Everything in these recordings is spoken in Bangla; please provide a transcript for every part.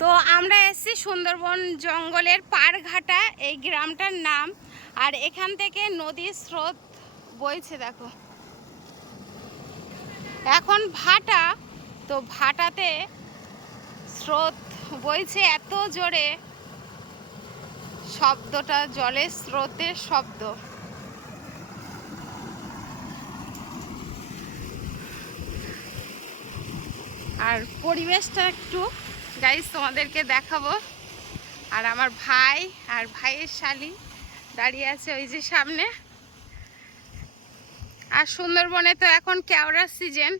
তো আমরা এসেছি সুন্দরবন জঙ্গলের পারঘাটা, এই গ্রামটার নাম। আর এখান থেকে নদীর স্রোত বইছে, দেখো এখন ভাটা, তো ভাটাতে স্রোত বইছে এত জোরে, শব্দটা জলের স্রোতের শব্দ। আর পরিবেশটা একটু গাইস তোমাদেরকে দেখাবো। আর আমার ভাই আর ভাইয়ের শালি দাঁড়িয়ে আছে ওই যে সামনে। আর সুন্দরবনে তো এখন কেওড়ার সিজন,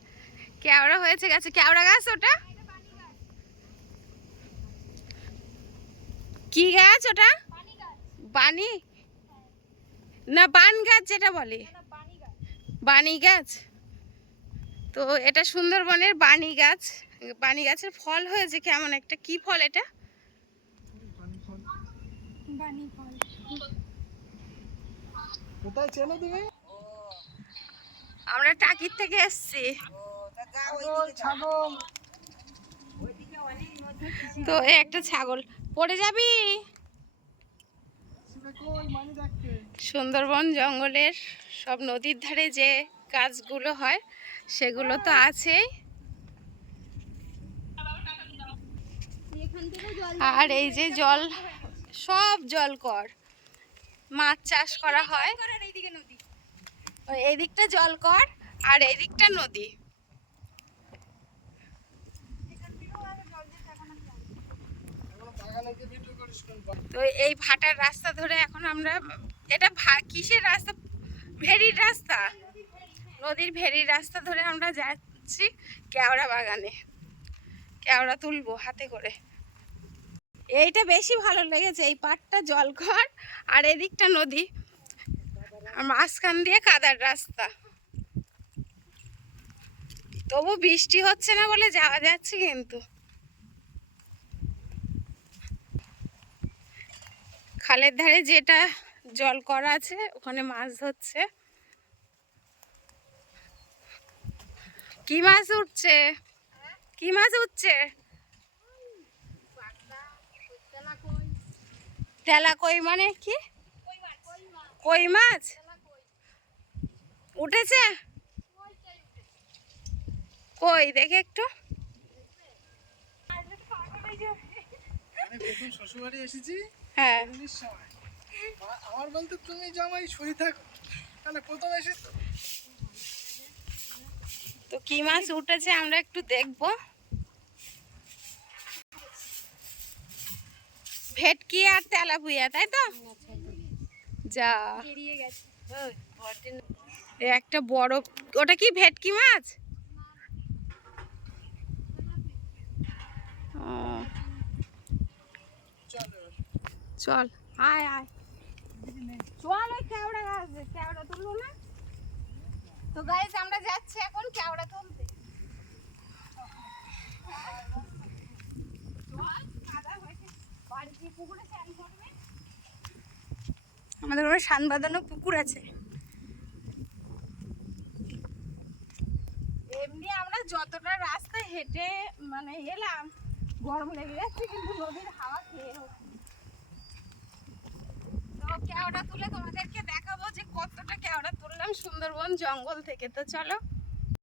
কেওড়া হয়েছে গেছে। কেওড়া গাছ ওটা কি গাছ? ওটা বানি না বান গাছ যেটা বলে, বানি গাছ। তো এটা সুন্দরবনের বানি গাছ। বানি গাছের ফল হয়েছে কেমন একটা, কি ফল এটা? আমরা টাকির থেকে এসছি। তো একটা ছাগল পড়ে যাবি। সুন্দরবন জঙ্গলের সব নদীর ধারে যে গাছগুলো হয় সেগুলো তো আছেই। আর এই যে জল, সব জল কর, মাছ চাষ করা হয়। এই দিকটা জল কর আর এই দিকটা নদী। তো এই ভাটার রাস্তা ধরে এখন আমরা, এটা কিসের রাস্তা? ভেরির রাস্তা, নদীর ভেরির রাস্তা ধরে আমরা যাচ্ছি কেওড়া বাগানে। কেওড়া তুলবো হাতে করে। এইটা বেশি ভালো লেগেছে, এই পাটটা জলঘর আর এদিকটা নদী, আর মাঝখান দিয়ে কাদার রাস্তা। তবু বৃষ্টি হচ্ছে না বলে যাওয়া যাচ্ছে। কিন্তু খালের ধারে যেটা জল করা আছে ওখানে মাছ ধরছে। কি মাছ উঠছে? কি মাছ উঠছে? তেলা কই মানে কি? কই মাছ উঠেছে? কই দেখে একটু। শ্বশুরবাড়ি এসেছি, হ্যাঁ আমার বলতে তুমি জামাই সই থাকো, তাহলে প্রথম এসে তো কি মাছ উঠেছে আমরা একটু দেখবো। ভেটকি আর তেলাপুয়া, তাই তো? যা একটা বড়, ওটা কি ভেটকি মাছ? চল আয় আয় চল, ওই কেওড়া গাছ, কেওড়া তুলবো না? তো গাইস আমরা যাচ্ছি এখন কেওড়া তুলতে। আমাদের ওখানে সান বাঁধানো পুকুর আছে। এমনি আমরা যতটা রাস্তা হেঁটে মানে এলাম, গরম লেগে যাচ্ছে, কিন্তু নদীর হাওয়া খেয়ে। তো কেওড়া তুলে তোমাদেরকে দেখাবো যে কতটা কেওড়া তুললাম সুন্দরবন জঙ্গল থেকে। তো চলো।